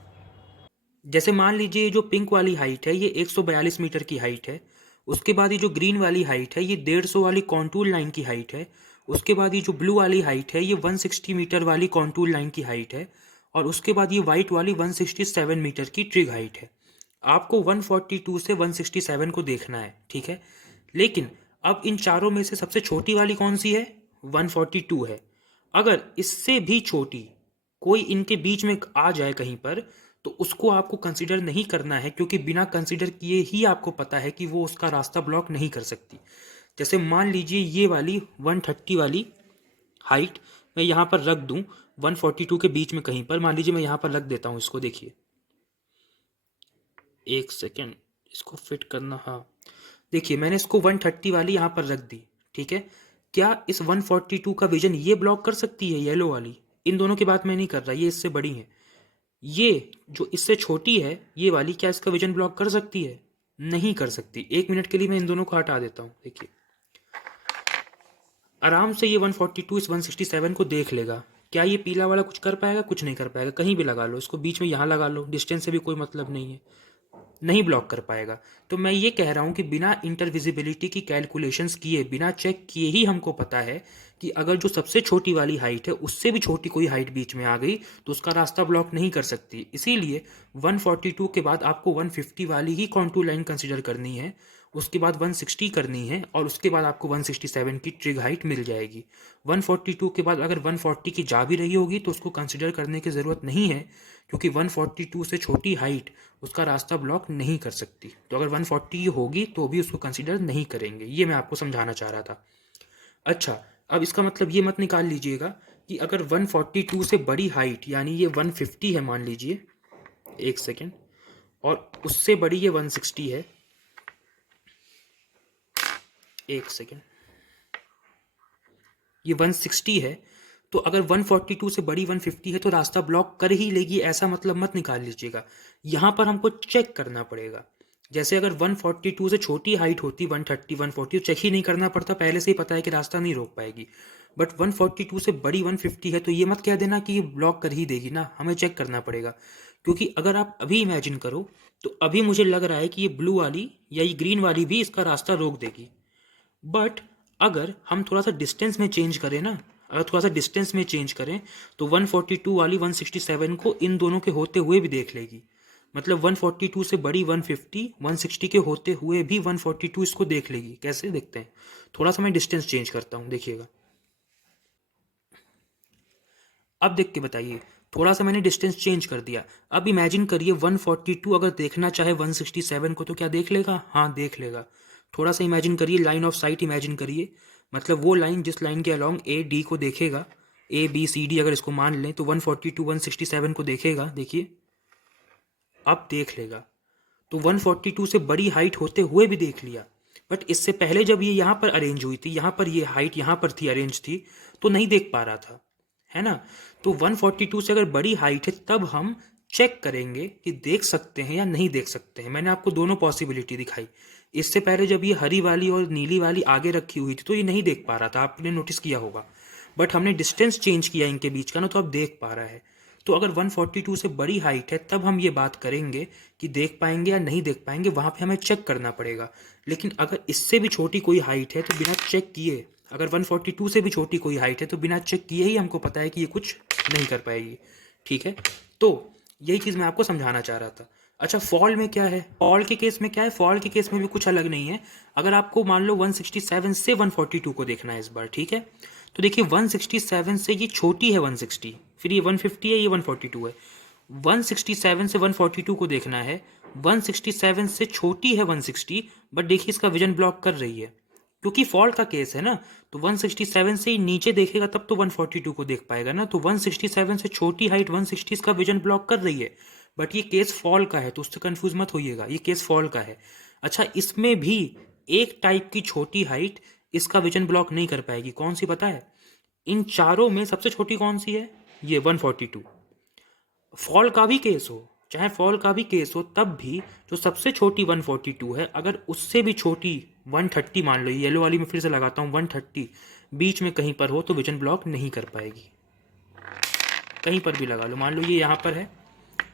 जैसे मान लीजिए ये जो पिंक वाली हाइट है ये 142 मीटर की हाइट है। उसके बाद ये जो ग्रीन वाली हाइट है ये 150 वाली कॉन्टूर लाइन की हाइट है। उसके बाद ये जो ब्लू वाली हाइट है ये 160 मीटर वाली कॉन्टूर लाइन की हाइट है, और उसके बाद ये वाइट वाली 167 मीटर की ट्रिग हाइट है। आपको 142 से 167 को देखना है, ठीक है। लेकिन अब इन चारों में से सबसे छोटी वाली कौन सी है? 142 है। अगर इससे भी छोटी कोई इनके बीच में आ जाए कहीं पर, तो उसको आपको कंसिडर नहीं करना है, क्योंकि बिना कंसिडर किए ही आपको पता है कि वो उसका रास्ता ब्लॉक नहीं कर सकती। जैसे मान लीजिए ये वाली 130 वाली हाइट मैं यहाँ पर रख दूँ 142 के बीच में कहीं पर, मान लीजिए मैं यहाँ पर रख देता हूँ इसको, देखिए एक सेकेंड इसको फिट करना, हाँ देखिए मैंने इसको 130 वाली यहाँ पर रख दी, ठीक है। क्या इस 142 का विजन ये ब्लॉक कर सकती है? येलो वाली, इन दोनों की बात मैं नहीं कर रहा, ये इससे बड़ी है। ये जो इससे छोटी है ये वाली, क्या इसका विजन ब्लॉक कर सकती है? नहीं कर सकती। 1 मिनट के लिए मैं इन दोनों को हटा देता हूँ, देखिए आराम से ये 142 इस 167 को देख लेगा। क्या ये पीला वाला कुछ कर पाएगा? कुछ नहीं कर पाएगा। कहीं भी लगा लो इसको, बीच में यहाँ लगा लो, डिस्टेंस से भी कोई मतलब नहीं है, नहीं ब्लॉक कर पाएगा। तो मैं ये कह रहा हूँ कि बिना इंटरविजिबिलिटी की कैलकुलेशंस किए, बिना चेक किए ही हमको पता है कि अगर जो सबसे छोटी वाली हाइट है उससे भी छोटी कोई हाइट बीच में आ गई तो उसका रास्ता ब्लॉक नहीं कर सकती। इसीलिए 142 के बाद आपको 150 वाली ही कॉन्टूर लाइन कंसिडर करनी है, उसके बाद 160 करनी है, और उसके बाद आपको 167 की ट्रिग हाइट मिल जाएगी। 142 के बाद अगर 140 की जा भी रही होगी तो उसको कंसिडर करने की ज़रूरत नहीं है, क्योंकि 142 से छोटी हाइट उसका रास्ता ब्लॉक नहीं कर सकती। तो अगर 140 होगी तो भी उसको कंसिडर नहीं करेंगे। ये मैं आपको समझाना चाह रहा था। अच्छा, अब इसका मतलब ये मत निकाल लीजिएगा कि अगर 142 से बड़ी हाइट, यानी ये 150 है मान लीजिए, एक सेकेंड, और उससे बड़ी ये 160 है, एक सेकेंड, ये 160 है, तो अगर 142 से बड़ी 150 है तो रास्ता ब्लॉक कर ही लेगी, ऐसा मतलब मत निकाल लीजिएगा। यहाँ पर हमको चेक करना पड़ेगा। जैसे अगर 142 से छोटी हाइट होती 130 140 तो चेक ही नहीं करना पड़ता, पहले से ही पता है कि रास्ता नहीं रोक पाएगी। बट 142 से बड़ी 150 है तो ये मत कह देना कि ये ब्लॉक कर ही देगी ना, हमें चेक करना पड़ेगा। क्योंकि अगर आप अभी इमेजिन करो तो अभी मुझे लग रहा है कि ये ब्लू वाली या ये ग्रीन वाली भी इसका रास्ता रोक देगी। बट अगर हम थोड़ा सा डिस्टेंस में चेंज करें ना, अगर थोड़ा सा डिस्टेंस में चेंज करें तो 142 वाली 167 को इन दोनों के होते हुए भी देख लेगी। मतलब 142 से बड़ी 150 160 के होते हुए भी 142 इसको देख लेगी। कैसे देखते हैं? थोड़ा सा मैं डिस्टेंस चेंज करता हूँ, देखिएगा। अब देख के बताइए, थोड़ा सा मैंने डिस्टेंस चेंज कर दिया। अब इमेजिन करिए 142 अगर देखना चाहे 167 को तो क्या देख लेगा? हाँ देख लेगा। थोड़ा सा इमेजिन करिए, लाइन ऑफ साइट इमेजिन करिए, मतलब वो लाइन जिस लाइन के अलोंग ए डी को देखेगा, ए बी सी डी अगर इसको मान लें तो 142 167 को देखेगा, देखिए अब देख लेगा। तो 142 से बड़ी हाइट होते हुए भी देख लिया। बट इससे पहले जब ये यहाँ पर अरेंज हुई थी, यहाँ पर ये हाइट यहाँ पर थी, अरेंज थी, तो नहीं देख पा रहा था, है ना। तो 142 से अगर बड़ी हाइट है तब हम चेक करेंगे कि देख सकते हैं या नहीं देख सकते हैं। मैंने आपको दोनों पॉसिबिलिटी दिखाई। इससे पहले जब ये हरी वाली और नीली वाली आगे रखी हुई थी तो ये नहीं देख पा रहा था, आपने नोटिस किया होगा। बट हमने डिस्टेंस चेंज किया इनके बीच का ना, तो अब देख पा रहा है। तो अगर 142 से बड़ी हाइट है तब हम ये बात करेंगे कि देख पाएंगे या नहीं देख पाएंगे, वहाँ पे हमें चेक करना पड़ेगा। लेकिन अगर इससे भी छोटी कोई हाइट है तो बिना चेक किए, अगर 142 से भी छोटी कोई हाइट है तो बिना चेक किए ही हमको पता है कि ये कुछ नहीं कर पाएगी, ठीक है। तो यही चीज़ मैं आपको समझाना चाह रहा था। अच्छा, फॉल में क्या है? फॉल के केस में क्या है? फॉल के केस में भी कुछ अलग नहीं है। अगर आपको मान लो 167 से 142 को देखना है इस बार, ठीक है, तो देखिए 167 से ये छोटी है 160, फिर ये 150 है, ये 142 है। 167 से 142 को देखना है, 167 से छोटी है 160, बट देखिए इसका विजन ब्लॉक कर रही है, क्योंकि फॉल का केस है ना। तो 167 से ही नीचे देखेगा तब तो 142 को देख पाएगा ना। तो 167 से छोटी हाइट 160 इसका विजन ब्लॉक कर रही है, बट ये केस फॉल का है, तो उससे कंफ्यूज मत होइएगा, ये केस फॉल का है। अच्छा, इसमें भी एक टाइप की छोटी हाइट इसका विजन ब्लॉक नहीं कर पाएगी। कौन सी पता है? इन चारों में सबसे छोटी कौन सी है? ये 142। फॉल का भी केस हो, चाहे फॉल का भी केस हो, तब भी जो सबसे छोटी 142 है, अगर उससे भी छोटी 130 मान लो, येलो वाली में फिर से लगाता हूँ, 130 बीच में कहीं पर हो तो विजन ब्लॉक नहीं कर पाएगी। कहीं पर भी लगा लो, मान लो ये यहाँ पर है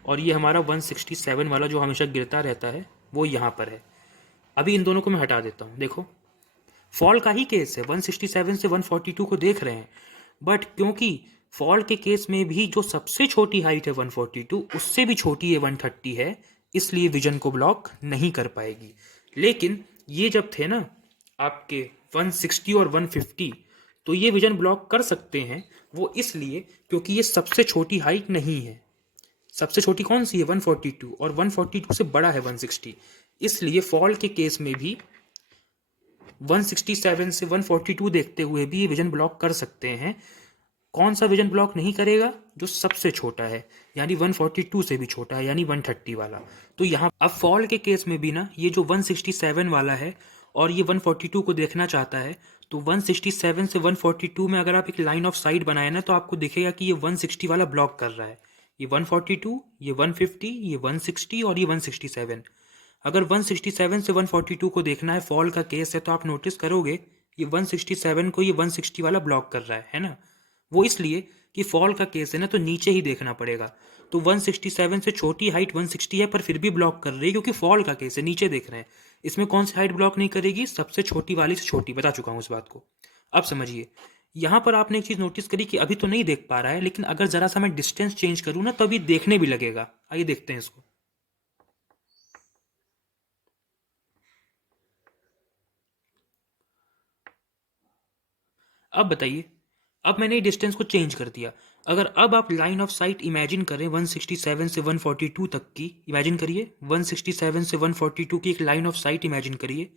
और ये हमारा 167 वाला जो हमेशा गिरता रहता है वो यहाँ पर है। अभी इन दोनों को मैं हटा देता हूँ, देखो फॉल का ही केस है, 167 से 142 को देख रहे हैं, बट क्योंकि फॉल के केस में भी जो सबसे छोटी हाइट है 142 उससे भी छोटी है 130 है, इसलिए विजन को ब्लॉक नहीं कर पाएगी। लेकिन ये जब थे ना आपके 160 और 150, तो ये विजन ब्लॉक कर सकते हैं। वो इसलिए क्योंकि ये सबसे छोटी हाइट नहीं है। सबसे छोटी कौन सी है? 142, और 142 से बड़ा है 160, इसलिए फॉल के केस में भी 167 से 142 देखते हुए भी ये विजन ब्लॉक कर सकते हैं। कौन सा विजन ब्लॉक नहीं करेगा? जो सबसे छोटा है, यानी 142 से भी छोटा है, यानी 130 वाला। तो यहाँ अब फॉल के केस में भी ना ये जो 167 वाला है और ये 142 को देखना चाहता है, तो 167 से 142 में अगर आप एक लाइन ऑफ साइट बनाए ना, तो आपको दिखेगा कि ये 160 वाला ब्लॉक कर रहा है। ये 142, ये 150, ये 160 और ये 167। अगर 167 से 142 को देखना है, फॉल का केस है, तो आप नोटिस करोगे ये 167 को ये 160 वाला ब्लॉक कर रहा है ना। वो इसलिए कि फॉल का केस है ना, तो नीचे ही देखना पड़ेगा। तो 167 से छोटी हाइट 160 है, पर फिर भी ब्लॉक कर रही है क्योंकि फॉल का केस है, नीचे देख रहे हैं। इसमें कौन सी हाइट ब्लॉक नहीं करेगी? सबसे छोटी वाली से छोटी। बता चुका हूँ इस बात को। अब समझिए, यहाँ पर आपने एक चीज़ नोटिस करी कि अभी तो नहीं देख पा रहा है, लेकिन अगर ज़रा सा मैं डिस्टेंस चेंज करूँ ना, तो अभी देखने भी लगेगा। आइए देखते हैं इसको। अब बताइए, अब मैंने डिस्टेंस को चेंज कर दिया। अगर अब आप लाइन ऑफ साइट इमेजिन करें 167 से 142 तक की, इमेजिन करिए 167 से 142 की एक लाइन ऑफ साइट इमेजिन करिए।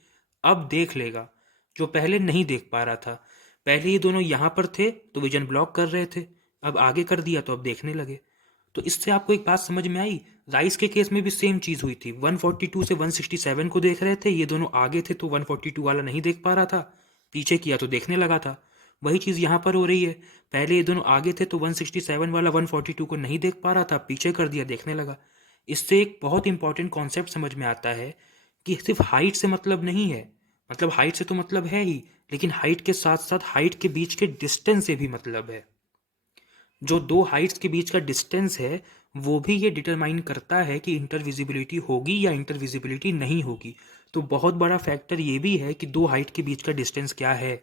अब देख लेगा, जो पहले नहीं देख पा रहा था। पहले ये दोनों यहाँ पर थे तो विजन ब्लॉक कर रहे थे, अब आगे कर दिया तो अब देखने लगे। तो इससे आपको एक बात समझ में आई, राइस के केस में भी सेम चीज़ हुई थी। 142 से 167 को देख रहे थे, ये दोनों आगे थे तो 142 वाला नहीं देख पा रहा था, पीछे किया तो देखने लगा था। वही चीज़ यहाँ पर हो रही है। पहले ये दोनों आगे थे तो 167 वाला 142 को नहीं देख पा रहा था, पीछे कर दिया, देखने लगा। इससे एक बहुत इंपॉर्टेंट कॉन्सेप्ट समझ में आता है कि सिर्फ हाइट से मतलब नहीं है। मतलब हाइट से तो मतलब है ही, लेकिन हाइट के साथ साथ हाइट के बीच के डिस्टेंस से भी मतलब है। जो दो हाइट्स के बीच का डिस्टेंस है, वो भी ये डिटरमाइन करता है कि इंटरविजिबिलिटी होगी या इंटरविजिबिलिटी नहीं होगी। तो बहुत बड़ा फैक्टर ये भी है कि दो हाइट के बीच का डिस्टेंस क्या है।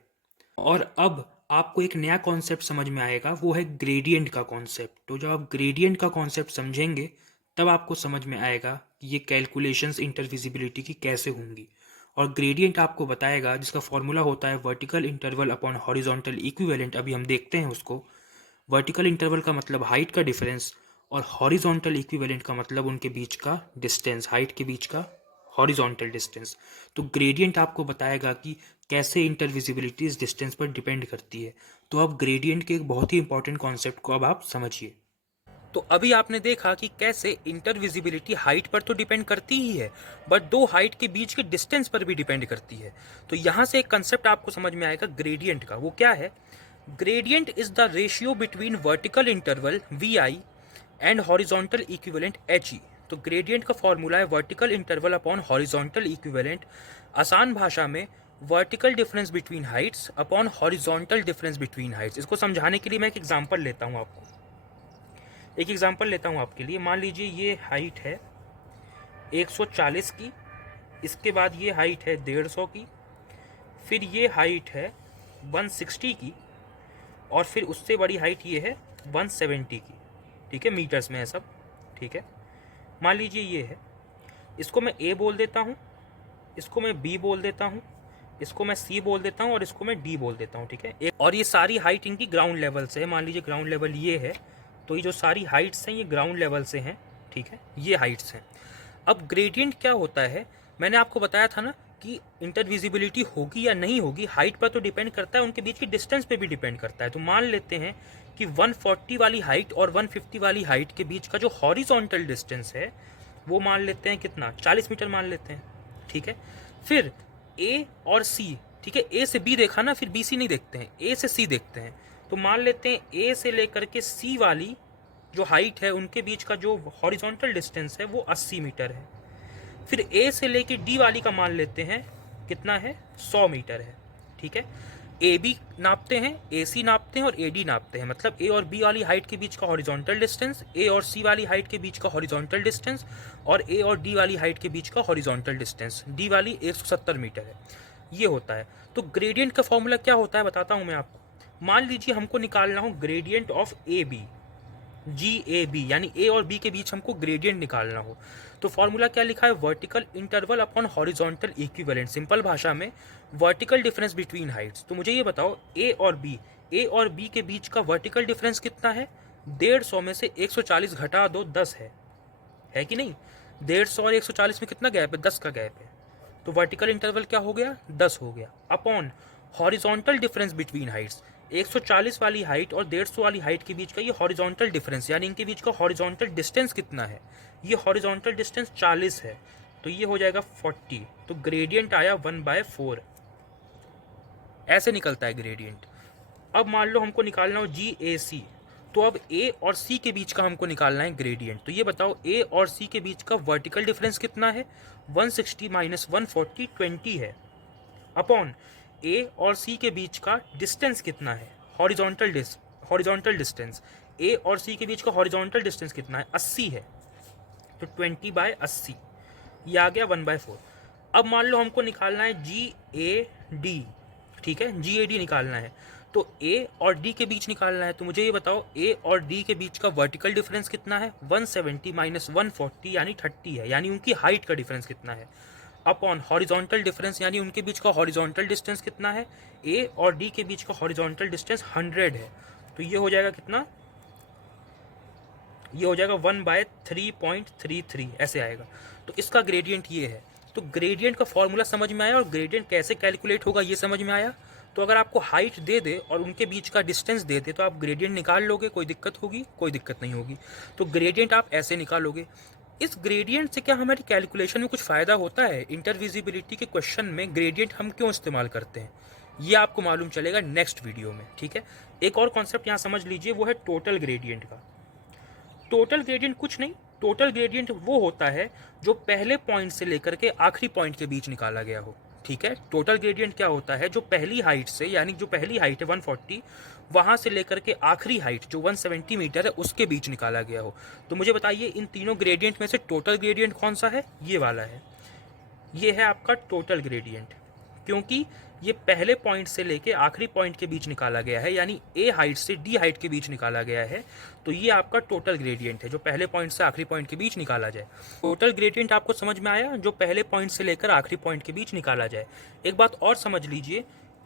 और अब आपको एक नया कॉन्सेप्ट समझ में आएगा, वो है ग्रेडियंट का कॉन्सेप्ट। तो जब आप ग्रेडियंट का कॉन्सेप्ट समझेंगे, तब आपको समझ में आएगा कि ये कैलकुलेशंस इंटरविजिबिलिटी की कैसे होंगी। और ग्रेडियंट आपको बताएगा, जिसका फॉर्मूला होता है vertical interval upon horizontal equivalent. अभी हम देखते हैं उसको। वर्टिकल इंटरवल का मतलब हाइट का डिफरेंस, और हॉरिजॉन्टल इक्विवेलेंट का मतलब उनके बीच का डिस्टेंस, हाइट के बीच का हॉरिजॉन्टल डिस्टेंस। तो ग्रेडियंट आपको बताएगा कि कैसे इंटरविजिबिलिटी इस डिस्टेंस पर डिपेंड करती है। तो अब ग्रेडियंट के एक बहुत ही इंपॉर्टेंट कॉन्सेप्ट को अब आप समझिए। तो अभी आपने देखा कि कैसे इंटरविजिबिलिटी हाइट पर तो डिपेंड करती ही है, बट दो हाइट के बीच के डिस्टेंस पर भी डिपेंड करती है। तो यहाँ से एक कंसेप्ट आपको समझ में आएगा ग्रेडियंट का। वो क्या है? Gradient is the ratio between vertical interval V I and horizontal equivalent H E. तो ग्रेडियंट का फॉर्मूला है vertical interval upon horizontal equivalent. आसान भाषा में vertical difference between heights upon horizontal difference between heights. इसको समझाने के लिए मैं एक एग्जांपल लेता हूँ आपको। एक एग्जांपल लेता हूँ आपके लिए। मान लीजिए ये हाइट है 140 की, इसके बाद ये हाइट है 150 की, फिर ये हाइट है 160 की, और फिर उससे बड़ी हाइट ये है 170 की। ठीक है, मीटर्स में है सब। ठीक है, मान लीजिए ये है, इसको मैं ए बोल देता हूँ, इसको मैं बी बोल देता हूँ, इसको मैं सी बोल देता हूँ, और इसको मैं डी बोल देता हूँ। ठीक है, और ये सारी हाइट इनकी ग्राउंड लेवल से है। मान लीजिए ग्राउंड लेवल ये है, तो ये जो सारी हाइट्स हैं ये ग्राउंड लेवल से हैं। ठीक है, ये हाइट्स हैं। अब ग्रेडियंट क्या होता है? मैंने आपको बताया था ना कि इंटरविजिबिलिटी होगी या नहीं होगी, हाइट पर तो डिपेंड करता है, उनके बीच की डिस्टेंस पे भी डिपेंड करता है। तो मान लेते हैं कि 140 वाली हाइट और 150 वाली हाइट के बीच का जो हॉरिजॉन्टल डिस्टेंस है, वो मान लेते हैं कितना, 40 मीटर मान लेते हैं। ठीक है, फिर ए और सी, ठीक है, ए से बी देखा ना, फिर बी सी नहीं देखते हैं, ए से सी देखते हैं। तो मान लेते हैं ए से लेकर के सी वाली जो हाइट है, उनके बीच का जो हॉरिजॉन्टल डिस्टेंस है वो 80 मीटर है। फिर ए से लेकर डी वाली का मान लेते हैं कितना है, 100 मीटर है। ठीक है, ए बी नापते हैं, ए सी नापते हैं और ए डी नापते हैं। मतलब ए और बी वाली हाइट के बीच का हॉरिजॉन्टल डिस्टेंस, ए और सी वाली हाइट के बीच का हॉरिजॉन्टल डिस्टेंस, और ए और डी वाली हाइट के बीच का हॉरिजॉन्टल डिस्टेंस। डी वाली 170 मीटर है। ये होता है। तो ग्रेडियंट का फॉर्मूला क्या होता है बताता हूँ मैं आपको। मान लीजिए हमको निकालना हो gradient of A B, G A B, यानी ए और बी के बीच हमको ग्रेडियंट निकालना हो, तो फॉर्मूला क्या लिखा है, vertical interval upon horizontal equivalent, simple भाषा में वर्टिकल डिफरेंस बिटवीन हाइट्स। तो मुझे ये बताओ ए और बी के बीच का वर्टिकल डिफरेंस कितना है, 150 में से 140 घटा दो 10 है कि नहीं। 150 और 140 में कितना गैप है, 10 का गैप है। तो वर्टिकल इंटरवल क्या हो गया, 10 हो गया, upon horizontal difference between Heights, 140 वाली हाइट और 150 वाली हाइट के बीच का ये हॉरिजॉन्टल डिफरेंस, यानी इनके बीच का हॉरिजॉन्टल डिस्टेंस कितना है, ये हॉरिजॉन्टल डिस्टेंस 40 है, तो ये हो जाएगा 40। तो ग्रेडियंट आया 1/4, ऐसे निकलता है ग्रेडियंट। अब मान लो हमको निकालना हो जी ए सी, तो अब ए और सी के बीच का हमको निकालना है ग्रेडियंट। तो ये बताओ ए और सी के बीच का वर्टिकल डिफरेंस कितना है, 160 माइनस 140 20 है, अपॉन ए और सी के बीच का डिस्टेंस कितना है, हॉरिजॉन्टल डिस्टेंस, ए और सी के बीच का हॉरिजॉन्टल डिस्टेंस कितना है, 80 है, तो 20/80, ये आ गया 1/4। अब मान लो हमको निकालना है जी ए डी, ठीक है, जी ए डी निकालना है, तो ए और डी के बीच निकालना है। तो मुझे ये बताओ ए और डी के बीच का वर्टिकल डिफरेंस कितना है, 170 माइनस 140 यानी 30 है, यानी उनकी हाइट का डिफरेंस कितना है, अपॉन हॉरिजॉन्टल डिफरेंस, यानी उनके बीच का हॉरिजॉन्टल डिस्टेंस कितना है, ए और डी के बीच का हॉरिजॉन्टल डिस्टेंस 100 है। तो ये हो जाएगा कितना, ये हो जाएगा 1/3.33, ऐसे आएगा। तो इसका ग्रेडियंट ये है। तो ग्रेडियंट का फॉर्मूला समझ में आया और ग्रेडियंट कैसे कैलकुलेट होगा ये समझ में आया। तो अगर आपको हाइट दे दे और उनके बीच का डिस्टेंस दे दे तो आप ग्रेडियंट निकाल लोगे, कोई दिक्कत होगी, कोई दिक्कत नहीं होगी। तो ग्रेडियंट आप ऐसे निकालोगे। इस ग्रेडियंट से क्या हमारी कैलकुलेशन में कुछ फ़ायदा होता है, इंटरविजिबिलिटी के क्वेश्चन में ग्रेडियंट हम क्यों इस्तेमाल करते हैं, ये आपको मालूम चलेगा नेक्स्ट वीडियो में, ठीक है। एक और कॉन्सेप्ट यहाँ समझ लीजिए, वो है टोटल ग्रेडियंट का। टोटल ग्रेडियंट कुछ नहीं, टोटल ग्रेडियंट वो होता है जो पहले पॉइंट से लेकर के आखिरी पॉइंट के बीच निकाला गया हो, ठीक है। टोटल ग्रेडियंट क्या होता है, जो पहली हाइट से, यानी जो पहली हाइट है 140, वहाँ से लेकर के आखिरी हाइट जो 170 मीटर है उसके बीच निकाला गया हो। तो मुझे बताइए इन तीनों ग्रेडियंट में से टोटल ग्रेडियंट कौन सा है, ये वाला है, ये है आपका टोटल ग्रेडियंट, क्योंकि ये पहले पॉइंट से लेके आखिरी पॉइंट के बीच निकाला गया है, यानी ए हाइट से डी हाइट के बीच निकाला गया है। तो ये आपका टोटल ग्रेडियंट है, जो पहले पॉइंट से आखिरी पॉइंट के बीच निकाला जाए। टोटल ग्रेडियंट आपको समझ में आया, जो पहले पॉइंट से लेकर आखिरी पॉइंट के बीच निकाला जाए। एक बात और समझ लीजिए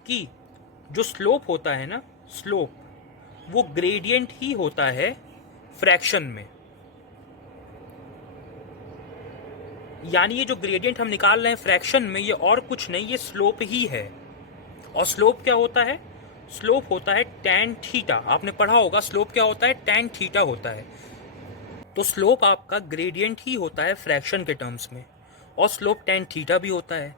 कि जो स्लोप होता है ना, स्लोप वो ग्रेडियंट ही होता है फ्रैक्शन में, यानी ये जो ग्रेडियंट हम निकाल रहे हैं फ्रैक्शन में, ये और कुछ नहीं, ये स्लोप ही है। और स्लोप क्या होता है, स्लोप होता है tan थीटा, आपने पढ़ा होगा स्लोप क्या होता है, tan थीटा होता है। तो स्लोप आपका ग्रेडियंट ही होता है फ्रैक्शन के टर्म्स में, और स्लोप tan थीटा भी होता है।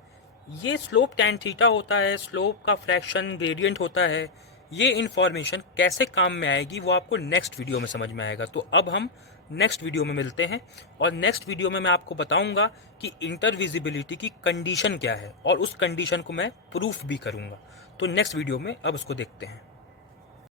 ये स्लोप tan थीटा होता है, स्लोप का फ्रैक्शन ग्रेडियंट होता है। ये इन्फॉर्मेशन कैसे काम में आएगी वो आपको नेक्स्ट वीडियो में समझ में आएगा। तो अब हम नेक्स्ट वीडियो में मिलते हैं, और नेक्स्ट वीडियो में मैं आपको बताऊंगा कि इंटरविजिबिलिटी की कंडीशन क्या है, और उस कंडीशन को मैं प्रूफ भी करूंगा। तो नेक्स्ट वीडियो में अब उसको देखते हैं।